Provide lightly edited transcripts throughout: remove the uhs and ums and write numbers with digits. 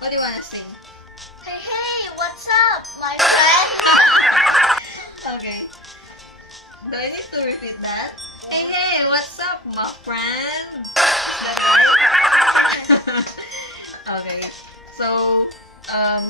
What do you wanna sing? Hey, hey, what's up, my friend? Okay. Do I need to repeat that? Hey, hey, what's up, my friend? Is that right? Okay. So,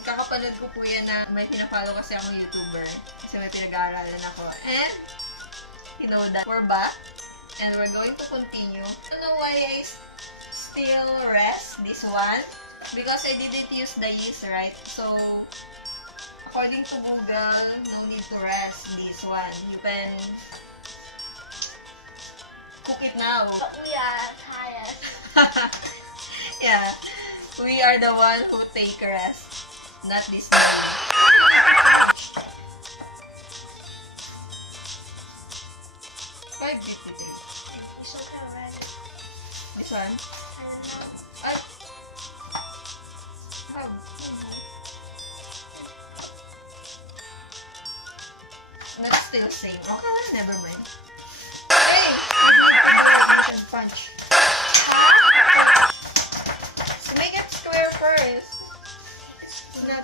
kakapanood ko po yan na may pinafollow kasi akong YouTuber. Kasi may pinag-aaralan ako. And, you know that we're back. And we're going to continue. I don't know why I still rest this one. Because I didn't use the yeast, right? So, according to Google, no need to rest this one. You can cook it now. But we are tired. Yeah. We are the one who take rest. Not this one. 5:53. It's okay already. This one? I don't know. How? That's still same. Okay, never mind. Hey! We need to do a naked punch. Huh? So make it square first. It's not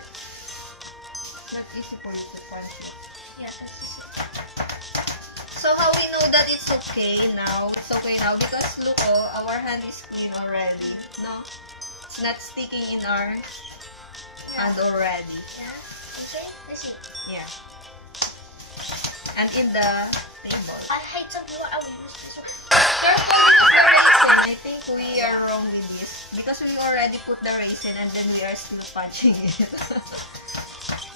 easy for you to punch it. Yeah, this is it. So how we know that it's okay now? It's okay now because look, oh, our hand is clean already. No? It's not sticking in our hand already. Yeah. Okay, this is it. Yeah. And in the table. I hate some people. I will use this one. Careful with the raisin. I think we are wrong with this. Because we already put the raisin and then we are still punching it.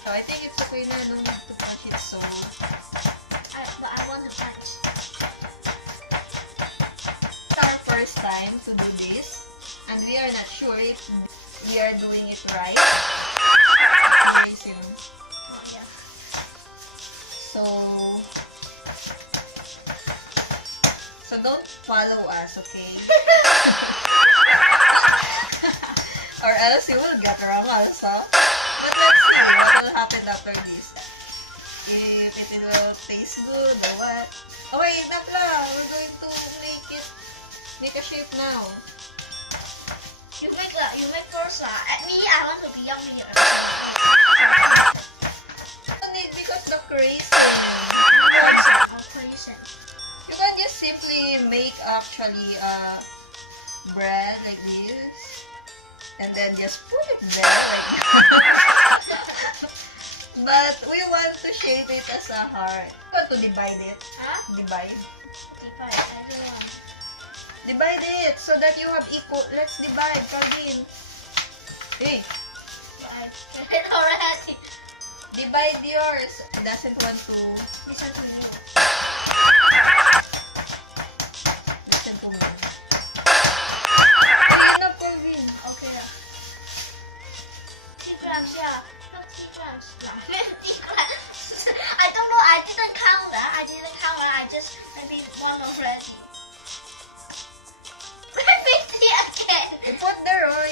So I think it's okay na. No need to punch it so. But I want to punch. It's our first time to do this. And we are not sure if we are doing it right. Raisin. Oh, yeah. So don't follow us, okay? Or else you will get wrong also. But let's see what will happen after this. If it will taste good or what. Oh wait, not lang. We're going to make a shape now. You make first lah. At me, I want to be young here. No need because the raisin. You can just simply make actually bread like this. And then just put it there like that. But we want to shape it as a heart. You want to divide it? Huh? Divide. Divide. I don't want. Divide it so that you have equal. Let's divide, Calvin. Hey, But I did it already. divide yours. It doesn't want to Listen to you. listen to me. Hey, enough, Calvin. Okay lah. 50 grams, yeah. 50 grams. Yeah, 50 grams. I don't know. I didn't count that. I just maybe one already. 50 again. You put there, or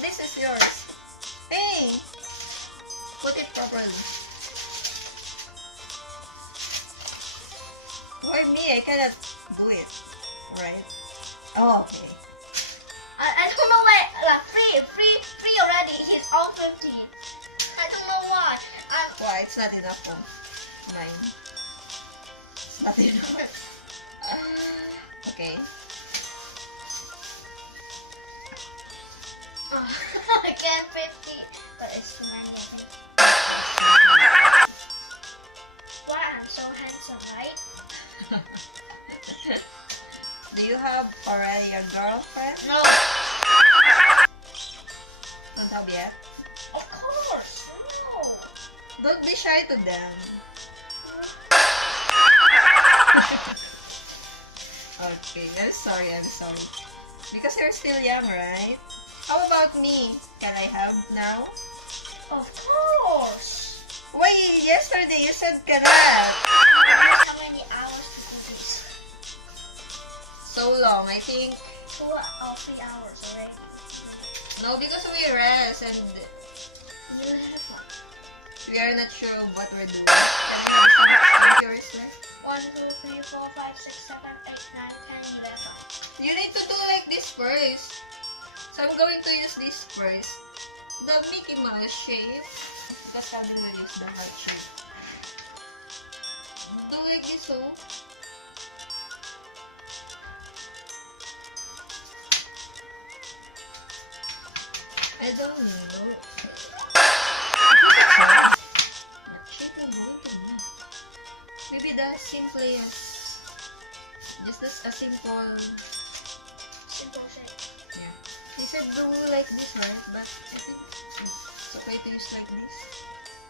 this is yours. Hey, put it properly. Why me? I cannot do it. Right? Oh, okay. I don't know why. Free already. He's all 50. I don't know why. Why? It's not enough for mine. It's not enough. Okay. Again 50. But it's too many, I think. Why I'm so handsome, right? Do you have already a girlfriend? No. Don't have yet? Of course. No. Don't be shy to them. Okay, I'm sorry. Because you're still young, right? How about me? Can I have now? Of course. Wait, yesterday you said cannot. How many hours to do this? So long, I think. 2 or 3 hours already. No, because we rest and You have one. we are not sure of what we're doing. Can we have some yours left? 1, 2, 3, 4, 5, 6, 7, 8, 9, 10, 11. You need to do like this first. So I'm going to use this first. the Mickey Mouse shape. Because sabi mo use the heart shape. Do like this, so. I don't know. What shape are going to be? Maybe the simplest. Just a simple. Simple shape. Yeah. He said do like this, right? But I think it's okay to use like this.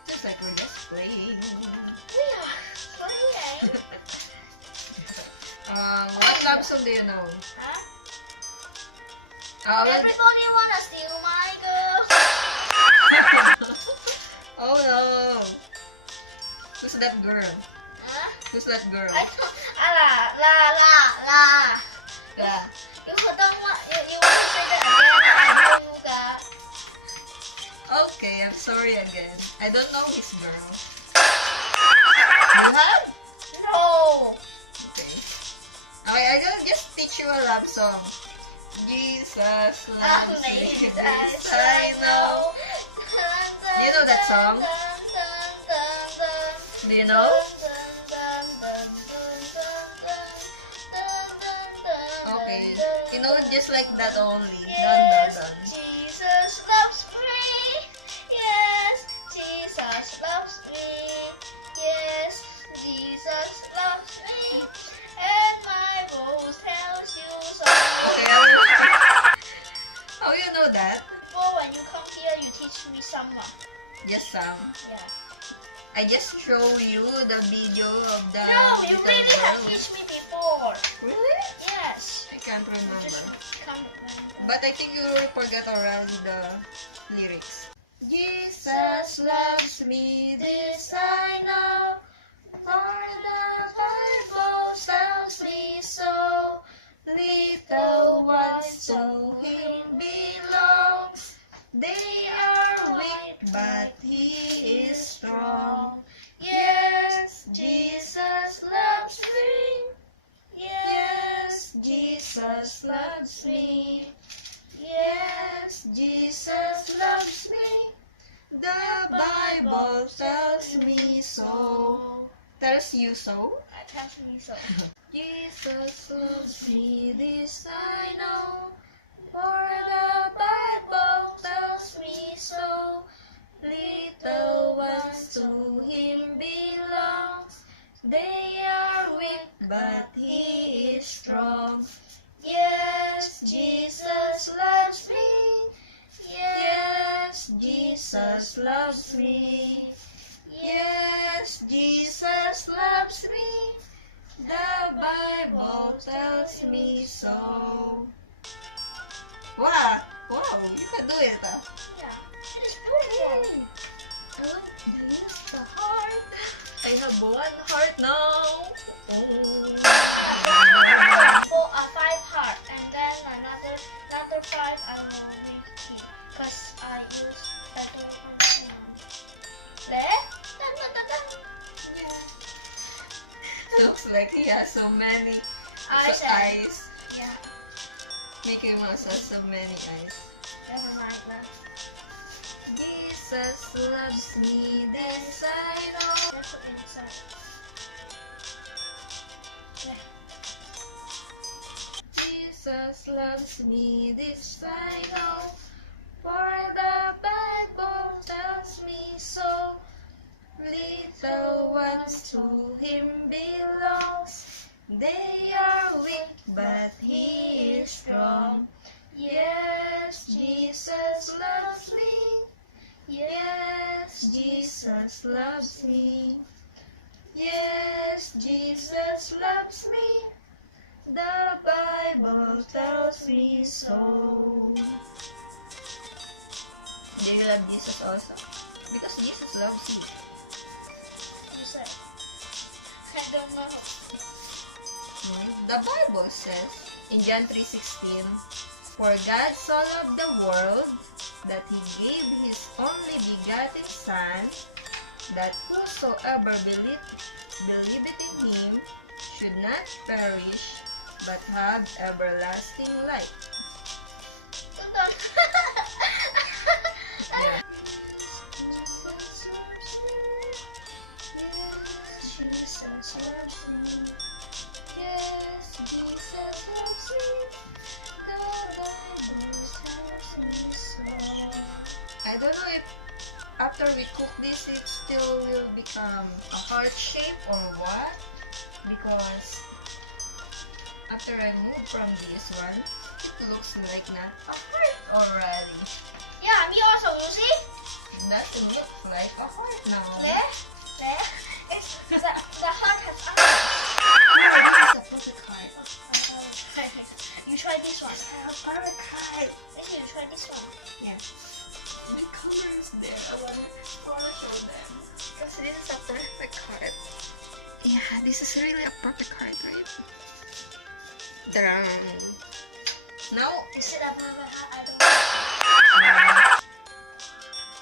Just like we're just playing. We are playing. What love song do you know? Huh? Well, Everybody wanna steal my girl. oh no. Who's that girl? Huh? Who's that girl? I don't. La. Yeah. You don't want. You want to say that again? You got. Okay, I'm sorry again. I don't know this girl. You have? No. Okay. Okay, I will just teach you a love song. Jesus loves me, this I know. Do you know that song? Do you know? Okay. You know, just like that only. Yes, Dun. Jesus loves me. Yes, Jesus loves me. Yes, Jesus loves me. And my voice tells you so. Okay, I will. How you know that? Before when you come here, you teach me some. Just some. Yeah. I just show you the video of the No, you little really have girl. teach me before. Really? Yes. I can't remember. Just come remember. But I think you forgot already the lyrics. Jesus loves me, this I know, for the Bible tells me so. Little ones to him belongs. They are weak, but he is strong. Yes, Jesus loves me. Yes, Jesus loves me. Yes, Jesus loves me. The Bible tells me so. Tells you so? Tells me so. Jesus loves me, this I know, for the Bible tells me so. Little ones to him belongs. They are weak, but he is strong. Yes, Jesus loves me. Yes, Jesus loves me. Yes, Jesus loves me. The Bible tells me so. Wow, you can do it. Yeah. It's beautiful. I want to use the heart. I have one heart now. Oh. 5 heart, and then another 5 I will make here, cause I use better one. There. Yeah. Looks like he has so many Eyes. eyes. Yeah. Mickey Mouse has so many eyes. Never mind now. Jesus loves me, this I know. Let's put inside. Yeah. Jesus loves me, this I know, for the Bible tells me so. Little ones to him belongs. They are weak, but he is strong. Yes, Jesus loves me. Yes, Jesus loves me. Yes, Jesus loves me. The Bible tells me so. Do you love Jesus also? Because Jesus loves you. You said. I don't know. The Bible says in John 3:16, for God so loved the world that he gave his only begotten Son, that whosoever believeth in him should not perish, but have everlasting life. I I don't know if after we cook this, it still will become a heart shape or what. Because after I move from this one, it looks like not a heart already. Yeah, me also, you see? It doesn't look like a heart now. There. It's the heart has Oh, this is a perfect heart. You try this one. A perfect heart. Maybe you try this one. Yeah. The color is there. I wanna show them. Because this is a perfect heart. Yeah, this is really a perfect heart, right? Now, Is it a perfect heart? I don't know.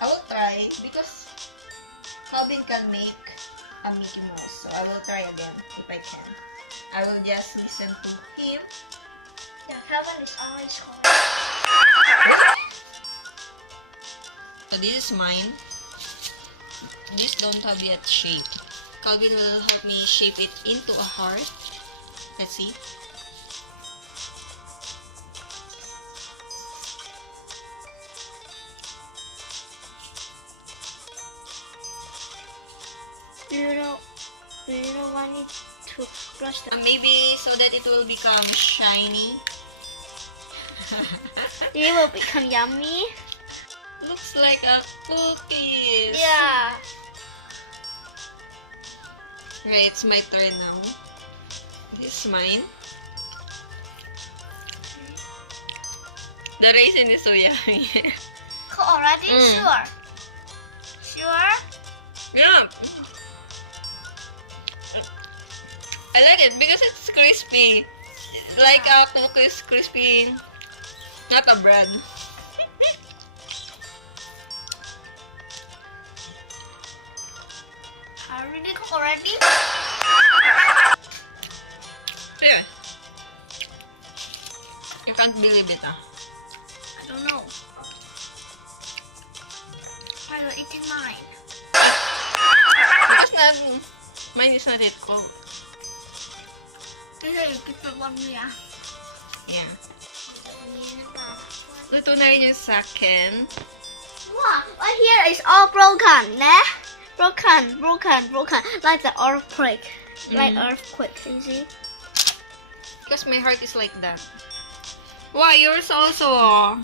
I will try because Calvin can make a Mickey Mouse. So I will try again if I can. I will just listen to him. Yeah, Calvin is always correct. So this is mine. This don't have yet shape. Calvin will help me shape it into a heart. Let's see. Do you know want it to brush the Maybe so that it will become shiny. it will become yummy? Looks like a cookies. Yeah. Right, it's my turn now. This is mine. The raisin is so yummy. Cook already? Mm. Sure? Yeah. I like it because it's crispy. Like a cookies crispy. Not a bread. I already cook already? Yeah. You can't believe it, ah. I don't know. Why are you eating mine? Because mine is not yet cold. This is different one, yeah. Yeah. Luto na rin yung sakin. Wow, right here is all broken, ne? Broken. Like the earthquake. Like earthquake, you see? Because my heart is like that. Why, yours also.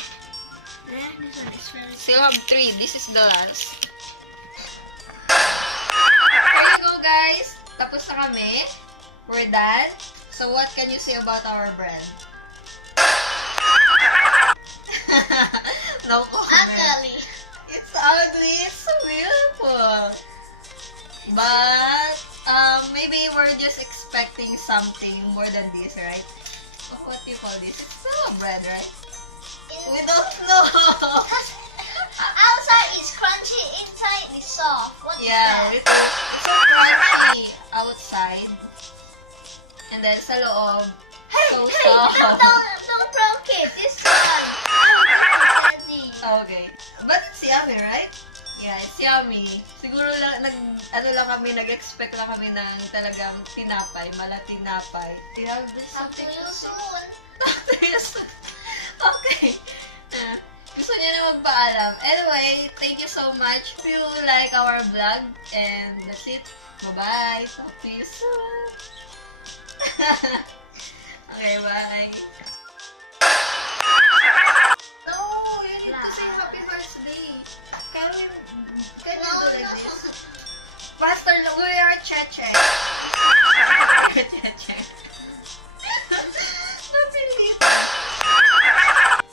Yeah, this one is very Still have 3. This is the last. There you go, guys. Tapos na kami. We're done. So what can you say about our bread? No comment. ugly. It's ugly. It's so beautiful. But maybe we're just expecting something more than this, right? What do you call this? It's still a bread, right? We don't know. Outside is crunchy, inside is soft. What is Yeah, that? it's so crunchy outside. And then sa loob, so soft. Don't broke it. This one. Daddy. Okay. But it's yummy, right? Yeah, it's yummy. Siguro lang, nag-expect lang kami ng talagang tinapay, malatinapay. Do you have Talk to something you to say? soon. Talk to you soon. Okay. Gusto niya na magpaalam. Anyway, thank you so much if you like our vlog. And that's it. Bye-bye. Talk to you soon. Okay, bye. No, you need to say Happy Hearts Day. Can you do like this? Pastor, we are Cheche. Cheche. Napilitan.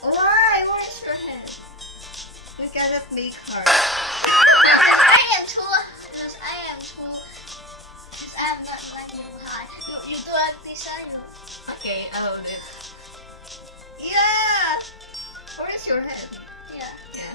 Why? Where's your head? We cannot make heart. Because I am not like you high. You do like this, are you? Okay, I hold it. Yeah! Where is your head? Yeah. Yeah.